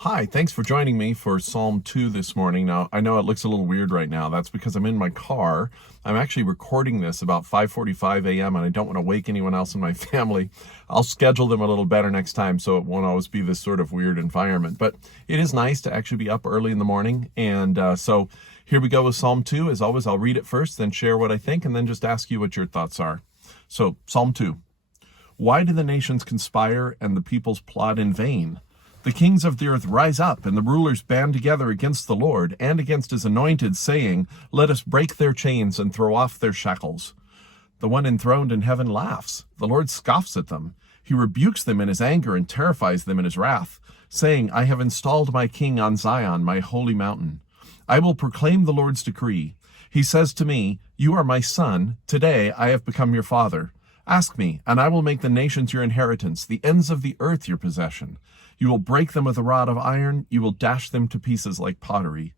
Hi, thanks for joining me for Psalm 2 this morning. Now, I know it looks a little weird right now. That's because I'm in my car. I'm actually recording this about 5:45 a.m. and I don't want to wake anyone else in my family. I'll schedule them a little better next time so it won't always be this sort of weird environment. But it is nice to actually be up early in the morning. And so here we go with Psalm 2. As always, I'll read it first, then share what I think, and then just ask you what your thoughts are. So, Psalm 2. Why do the nations conspire and the peoples plot in vain? The kings of the earth rise up, and the rulers band together against the Lord and against his anointed, saying, Let us break their chains and throw off their shackles. The one enthroned in heaven laughs. The Lord scoffs at them. He rebukes them in his anger and terrifies them in his wrath, saying, I have installed my king on Zion, my holy mountain. I will proclaim the Lord's decree. He says to me, You are my son. Today I have become your father. Ask me, and I will make the nations your inheritance, the ends of the earth your possession. You will break them with a rod of iron. You will dash them to pieces like pottery.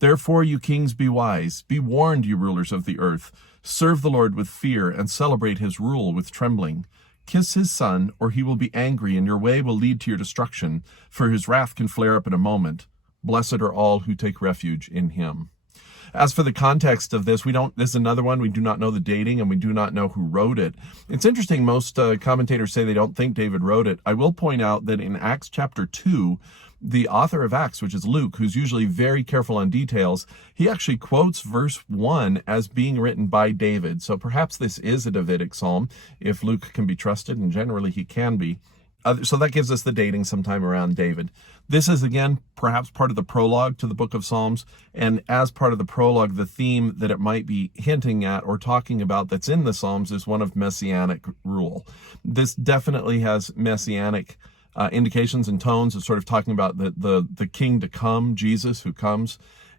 Therefore, you kings, be wise. Be warned, you rulers of the earth. Serve the Lord with fear and celebrate his rule with trembling. Kiss his son, or he will be angry, and your way will lead to your destruction, for his wrath can flare up in a moment. Blessed are all who take refuge in him. As for the context of this, this is another one, we do not know the dating and we do not know who wrote it. It's interesting, most commentators say they don't think David wrote it. I will point out that in Acts chapter 2, the author of Acts, which is Luke, who's usually very careful on details, he actually quotes verse 1 as being written by David. So perhaps this is a Davidic psalm, if Luke can be trusted, and generally he can be. So that gives us the dating sometime around David. This is, again, perhaps part of the prologue to the book of Psalms. And as part of the prologue, the theme that it might be hinting at or talking about that's in the Psalms is one of messianic rule. This definitely has messianic indications and tones. It's sort of talking about the king to come, Jesus who comes.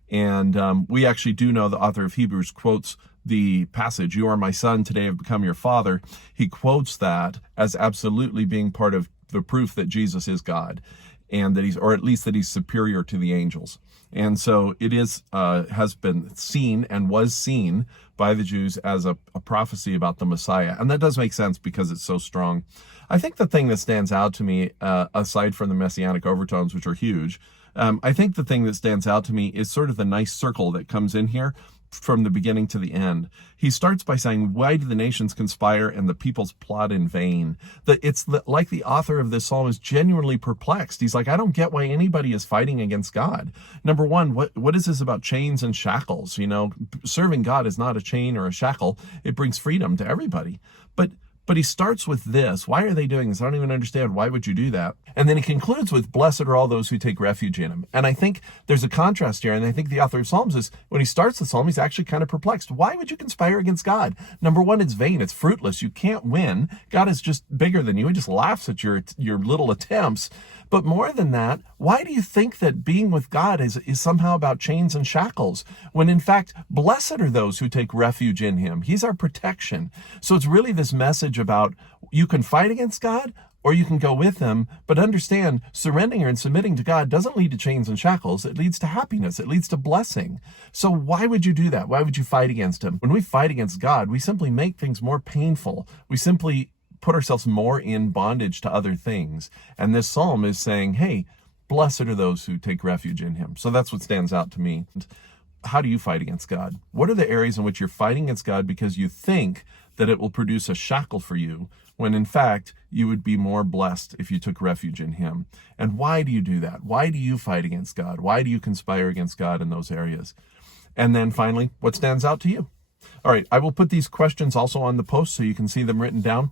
And we actually do know the author of Hebrews quotes the passage, You are my son, today I have become your father. He quotes that as absolutely being part of the proof that Jesus is God, and that or at least that he's superior to the angels. And so it has been seen and was seen by the Jews as a prophecy about the Messiah. And that does make sense because it's so strong. I think the thing that stands out to me, aside from the messianic overtones, which are huge, I think the thing that stands out to me is sort of the nice circle that comes in here from the beginning to the end. He starts by saying, why do the nations conspire and the peoples plot in vain? Like the author of this psalm is genuinely perplexed. He's like, I don't get why anybody is fighting against God. Number one, what is this about chains and shackles? You know, serving God is not a chain or a shackle. It brings freedom to everybody. But he starts with this. Why are they doing this? I don't even understand. Why would you do that? And then he concludes with, blessed are all those who take refuge in him. And I think there's a contrast here. And I think the author of Psalms is, when he starts the psalm, he's actually kind of perplexed. Why would you conspire against God? Number one, it's vain. It's fruitless. You can't win. God is just bigger than you. He just laughs at your little attempts. But more than that, why do you think that being with God is somehow about chains and shackles, when in fact, blessed are those who take refuge in him. He's our protection. So it's really this message about you can fight against God or you can go with him, but understand surrendering and submitting to God doesn't lead to chains and shackles. It leads to happiness. It leads to blessing. So why would you do that? Why would you fight against him? When we fight against God, we simply make things more painful. We simply put ourselves more in bondage to other things. And this psalm is saying, hey, blessed are those who take refuge in him. So that's what stands out to me. How do you fight against God? What are the areas in which you're fighting against God because you think that it will produce a shackle for you, when in fact you would be more blessed if you took refuge in him? And why do you do that? Why do you fight against God? Why do you conspire against God in those areas? And then finally, what stands out to you? All right, I will put these questions also on the post so you can see them written down.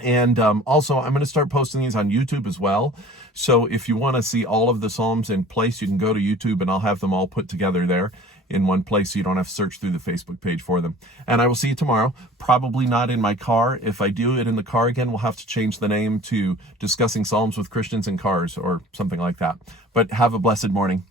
And also, I'm going to start posting these on YouTube as well. So if you want to see all of the Psalms in place, you can go to YouTube and I'll have them all put together there in one place so you don't have to search through the Facebook page for them. And I will see you tomorrow, probably not in my car. If I do it in the car again, we'll have to change the name to Discussing Psalms with Christians in Cars or something like that. But have a blessed morning.